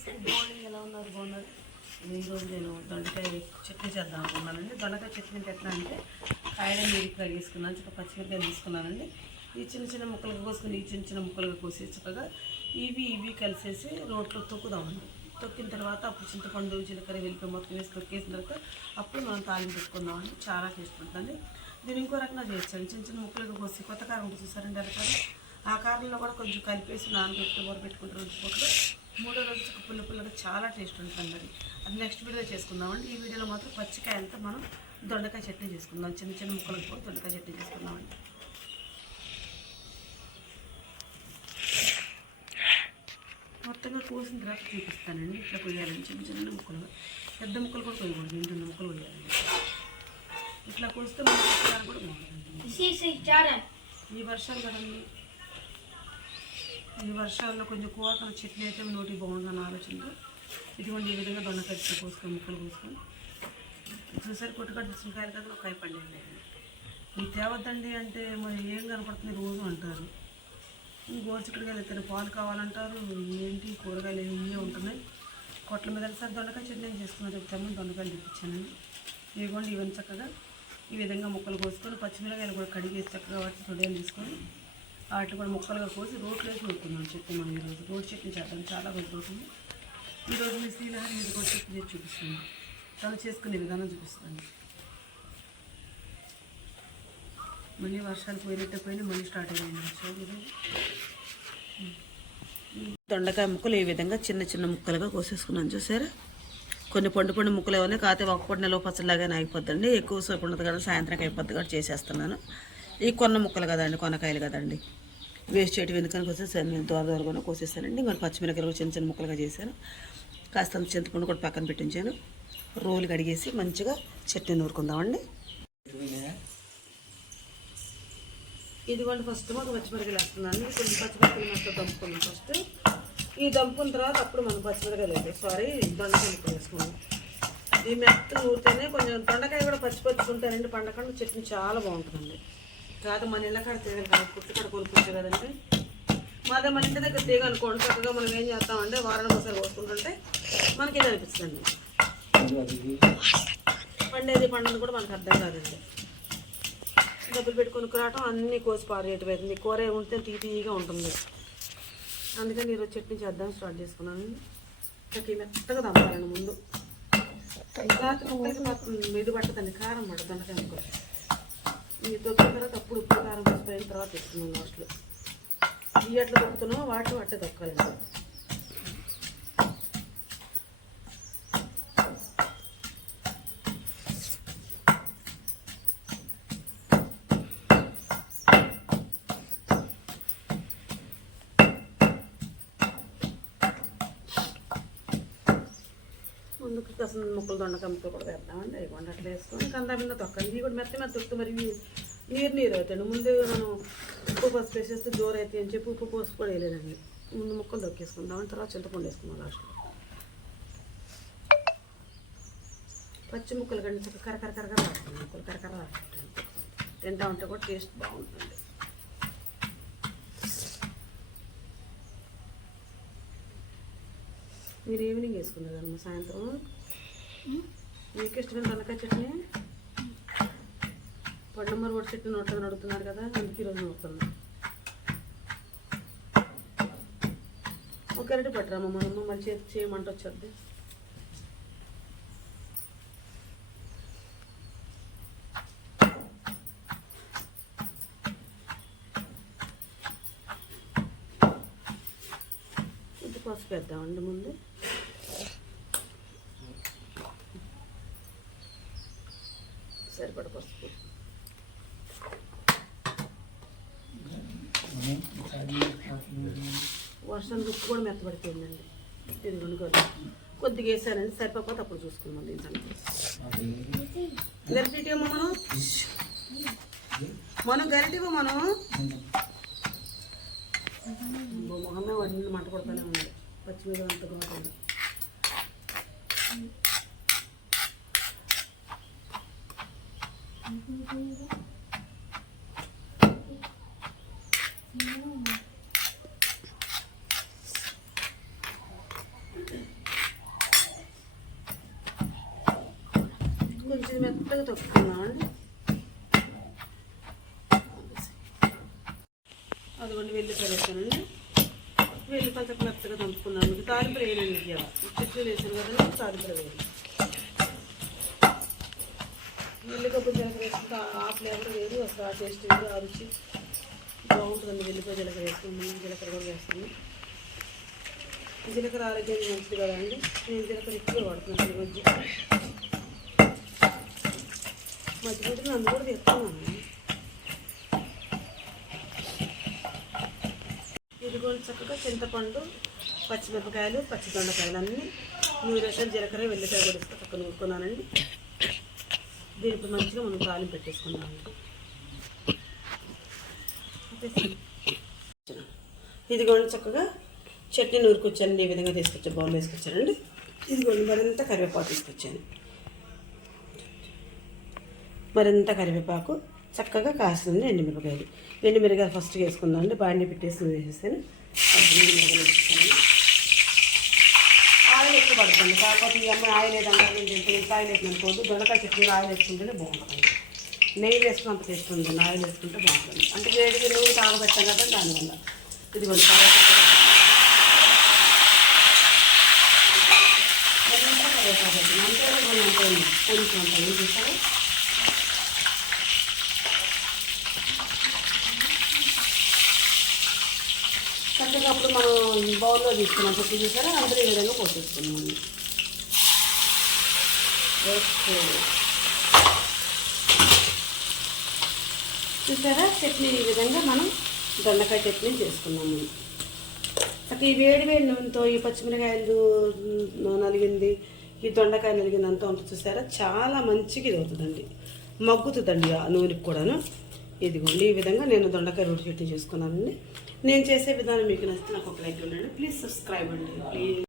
Friends, good morning. ఎలా ఉన్నారు? బాగున్నారు? ఈరోజు నేను దొండకాయ చట్నీ చేద్దాం అనుకున్నానండి. దొండకాయ చట్నీకి ఎట్లా అంటే కాయలు మీరు కడిగేసుకున్నాను, చక్కగా పచ్చిమిరకాయలు తీసుకున్నానండి. ఈ చిన్న చిన్న ముక్కలుగా కోసుకుని ఈ చిన్న చిన్న ముక్కలుగా కోసి చక్కగా ఇవి కలిసేసి రోట్లో తొక్కుదామండి. తొక్కిన తర్వాత అప్పుడు చింతపండు, జీలకర్ర, వెల్లిపాయ మొత్తం వేసి తొక్కేసిన తర్వాత అప్పుడు మనం తాలింపు పెట్టుకుందామండి. చాలా టేస్ట్ ఉంటుంది. దీన్ని ఇంకో రకంగా చేయొచ్చండి. చిన్న చిన్న ముక్కలుగా కోసి కొత్త కారం ఉంటుంది చూసారండి, ఎర్రకారం. ఆ కారంలో కూడా కొంచెం కలిపేసి నానబెట్టి పెట్టుకుంటే రోజు పూటగా మూడో రోజు పుల్లగా చాలా టేస్ట్ ఉంటుంది. అది నెక్స్ట్ వీడియో చేసుకుందామండి. ఈ వీడియోలో మాత్రం పచ్చికాయ అంతా మనం దొండకాయ చట్నీ చేసుకుందాం. చిన్న చిన్న ముక్కలకు కూడా దొండకాయ చట్నీ చేసుకుందామండి. మొత్తంగా కోసిన తర్వాత చూపిస్తానండి. ఇట్లా కొయ్యాలండి, చిన్న చిన్న ముక్కలు. పెద్ద ముక్కలు కూడా కొయ్యకూడదు, ఇంటి ముక్కలు కొయ్యాలండి. ఇట్లా కోస్తే మన కూడా బాగుంటుంది. ఈ వర్షాలు కదండి, ఈ వర్షాల్లో కొంచెం కూరకల చట్నీ అయితే నోటి బాగుందని ఆలోచనతో ఇటువంటి ఈ విధంగా దొండకాయ కోసుకొని ముక్కలు కోసుకొని చూసారి కొట్టుకట్టు తీసుకుంటారు కదా, ఒక కాయ పండింది. ఇది తేవద్దండి అంటే మరి ఏం కనపడుతుంది రోజు అంటారు. గోరుచిక్కుడుకాయలు అయితే పాలు కావాలంటారు. ఏంటి కూరగాయలు ఏమి ఉంటున్నాయి కొట్ల మీద. సరే దొండకాయ చట్నీ చేసుకుని చెప్తాము. దొండకాయలు తెప్పించానండి. ఇవ్వండి, ఇవన్నీ చక్కగా ఈ విధంగా ముక్కలు కోసుకొని పచ్చిమిరకాయలు కూడా కడిగేసి చక్కగా వాటి తొడియాలు తీసుకొని వాటిని కూడా ముక్కలుగా కోసి రోట్లో వేసి ఉడుకున్నాను చట్నీ. మనం ఈరోజు రోడ్ చట్నీ చేద్దాం, చాలా రోజులు అవుతుంది. ఈరోజు మీ శ్రీలహరి మీద కూడా చట్నీ చేసి చూపిస్తాను. తను చేసుకునే విధానం చూపిస్తాను. మళ్ళీ వర్షాలు పోయినట్టు మళ్ళీ స్టార్ట్ అయ్యాయి వర్షాలు. దొండకాయ ముక్కలు ఈ విధంగా చిన్న చిన్న ముక్కలుగా కోసేసుకున్నాను చూసారా. కొన్ని పండు ముక్కలు ఏమైనా కాకపోతే ఒక పొడి నిలవ పచ్చడిలాగానే అయిపోద్దండి. ఎక్కువ సేపు ఉండదు కదా, సాయంత్రంకి అయిపోద్ది కూడా చేసేస్తున్నాను. ఈ కొన్న ముక్కలు కదండి, కొనకాయలు కదండి, వేస్ట్ చేయటం ఎందుకని కోసేసాను. నేను దూరగా కోసేసానండి. మరి పచ్చిమిరకాయలు చిన్న చిన్న ముక్కలుగా చేశాను. కాస్త చింతపండు కూడా పక్కన పెట్టించాను. రోలు కడిగేసి మంచిగా చట్నీ నూరుకుందామండి. ఇదిగోండి, ఫస్ట్ మాకు పచ్చిమిరకాయలు వేస్తున్నాను. కొంచెం పచ్చిమిరకాయలు మొత్తం దంపుకున్నాం ఫస్ట్. ఈ దంపుకున్న తర్వాత అప్పుడు మనం పచ్చిమిరకాయలు దొండకాయ ముక్కలు వేసుకున్నాం. ఈ మెత్త నూరితేనే కొంచెం దొండకాయ కూడా పచ్చిపచ్చుకుంటారండి. పండకుండా చట్నీ చాలా బాగుంటుందండి. తర్వాత మన ఇళ్ళ కాడ తీగలు కాదు, కుట్టు కాడ కొనుక్కుంటే కదండి. మాదే మన ఇంటి దగ్గర తీగ అనుకోండి, చక్కగా మనం ఏం చేస్తామంటే వారానికి ఒకసారి కోసుకుంటుంటే మనకి ఇది అనిపిస్తుంది. పండేది పండుగ కూడా మనకు అర్థం కాదండి. డబ్బులు పెట్టుకొని రావటం అన్నీ కోసి పారేయటం అవుతుంది. కూర ఉంటే తీగా ఉంటుంది. అందుకని ఈరోజు చట్నీ చేద్దాం స్టార్ట్ చేసుకున్నాను. చట్నీ మెత్తగా దంపాలండి ముందు. ఇది పట్టదండి, కారం పట్టదు దొండకాయ ముక్కలు. ఇది తొక్కిన తర్వాత అప్పుడు ఉప్పు కారం పసిపోయిన తర్వాత తెచ్చుకున్నాం. లాస్ట్లో ఇవి ఎట్లా తొక్కుతున్నామో వాటే తొక్కాలండి. ముందుకు కాసిన ముక్కలు దొండకాయ ముక్కలు కూడా వేద్దామండి. అవి అట్లా వేసుకొని కందా మీద తొక్కండి. ఇవి కూడా మెత్త తొక్కితే మరి నీరు అవుతాయండి. ముందు మనం ఉప్పు పసుపు వేసేస్తే జోరు అవుతాయి అని చెప్పి ఉప్పు పసుపు కూడా వేయలేదండి. ముందు ముక్కలు తొక్కేసుకుందామని తర్వాత చింతపండు వేసుకుందాం లాస్ట్లో. పచ్చి ముక్కలు కండి చక్కగా కరకరగా రాస్తుంది. ముక్కలు కరకర రాస్తుంది. తింటా ఉంటే కూడా టేస్ట్ బాగుంటుంది. మీరు ఈవినింగ్ వేసుకునేదమ్మా, సాయంత్రం మీకు ఇష్టమైన దొండకాయ చట్నీ. పండుమర కూడా చట్నీ నోట్లని అడుగుతున్నారు కదా, అందుకు ఈరోజు నూరుతున్నాం. ఒక అరటి పట్టరామ్మ మనమ్మ మళ్ళీ చేయమంట వచ్చేది. ఇది పసుపు వేద్దామండి ముందు. సరిపడ పసుపు. వర్షం ఉప్పు కూడా మెత్తబడిపోయిందండి. ఇది కొద్దిగా వేసానండి, సరిపోతే అప్పుడు చూసుకున్నాం. దీంట్లో గరిటె మనం గరిటె మొహమే వాడిని మంట పడుతూనే ఉంది. పచ్చిమిరపకాయలు అంత బాగుంటుంది. ఇది మెత్తగా తొక్కుతున్నామండి. అదిగోండి వెల్లిపాయలు వేసానండి. వెల్లిపాయలు మెత్తగా దంపుకున్నాను. తాలింపులు వేయనండి. చట్నీలు వేసాను కదండి, తాలింపులు వేయాలి. వెల్లికప్పు జీలకర్ర వేసుకుంటే ఆ ఫ్లేవర్ వేరు, అసలు ఆ టేస్ట్ వేరు, ఆ రుచి బాగుంటుందండి. వెల్లిపాయ జీలకర్ర వేసుకుంటాను. జీలకర్ర కూడా వేస్తాను. జీలకర్ర ఆరోగ్యానికి మంచిది కదండి. నేను జీలకర్ర ఎక్కువ వాడుతున్నాను. మధ్య మధ్య నన్ను కూడా తెస్తున్నాను. ఇదిగోండి చక్కగా చింతపండు, పచ్చిమిరపకాయలు, పచ్చిదొండకాయలు అన్నీ నూరేసారి జీలకర్ర వెల్లిపాయ కూడా ఇస్తే పక్కన నూరుకున్నానండి. దీనికి మంచిగా మనం తాలింపు పెట్టేసుకున్నామండి. ఇదిగోండి చక్కగా చట్నీ నూరుకొచ్చానండి. ఈ విధంగా తీసుకొచ్చాను, బౌల్ వేసుకొచ్చానండి. ఇదిగోండి మరింత కరివేపాకు తీసుకొచ్చాను. మరింత కరివేపాకు, చక్కగా కాస్తుంది ఎండుమిరపకాయలు. ఎండుమిరపకాయలు ఫస్ట్ వేసుకుందామండి. బాండి పెట్టేసి వేసేసాను. ఎండుమిరపకాయలు వేసేసాను. ఆయిల్ ఎక్కువ పడుతుంది. కాకపోతే ఈ అమ్మాయి ఆయిల్ ఏదంటే నేను ఆయిల్ వేసుకుని దొండకాయ చట్నీలో ఆయిల్ వేసుకుంటేనే బాగుంటుంది. నెయ్యి వేసుకున్నంత టేస్ట్ ఉంటుంది. ఆయిల్ వేసుకుంటే బాగుంటుంది. అంటే వేడిగా నూనె తాగబెట్టాం కదా దానివల్ల. ఇదిగోండి కొంచెం ఏం చేస్తారు చక్కగా అప్పుడు మనం బౌల్లో తీసుకున్నాం. పప్పు చూసారా, అందరూ ఈ విధంగా పోసేసుకున్నాము. చూసారా చట్నీ ఈ విధంగా మనం దొండకాయ చట్నీ చేసుకున్నాము. చక్కగా ఈ వేడి వేడి నూనెతో ఈ పచ్చిమిరకాయలు నలిగింది, ఈ దొండకాయ నలిగింది అంతా ఉంటుంది. చూసారా చాలా మంచిగా ఇది అవుతుందండి, మగ్గుతుందండి ఆ నూనెకి కూడాను. ఇదిగోండి ఈ విధంగా నేను దొండకాయ రోటి చట్నీ చేసుకున్నానండి. నేను చేసే విధానం మీకు నచ్చితే నాకు ఒక లైక్ ఇవ్వండి. ప్లీజ్ సబ్స్క్రైబ్ అండి, ప్లీజ్.